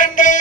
ತಂದೆ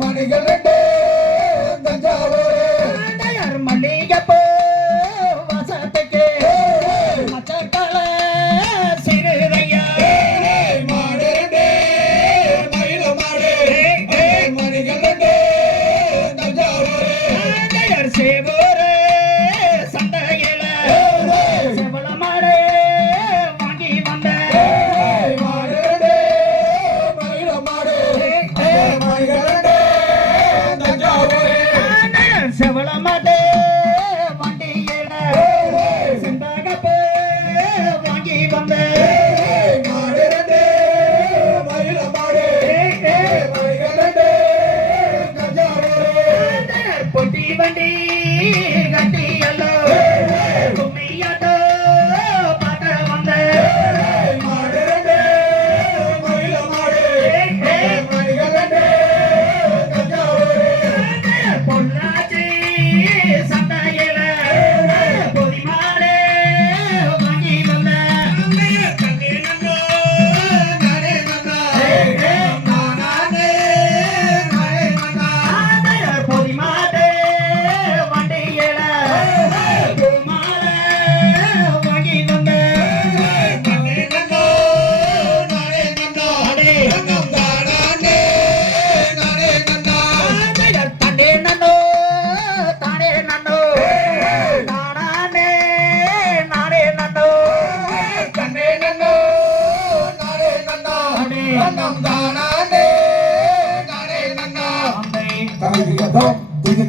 மணிகள் ரெண்டு தஞ்சாவூர் தயார் மல்லிகை போ வசத்துக்கு மச்சக்கல சிறுதையா. மாடு ரெண்டு மயில மாடு. மணிகள் ரெண்டு தஞ்சாவூர் தயார் சேவூர் சந்தையில செவல மாடு வாங்கி வந்த. பொட்டி வண்டி கட்டி எல்லாம் தானே தானே தலை திகதம் திகு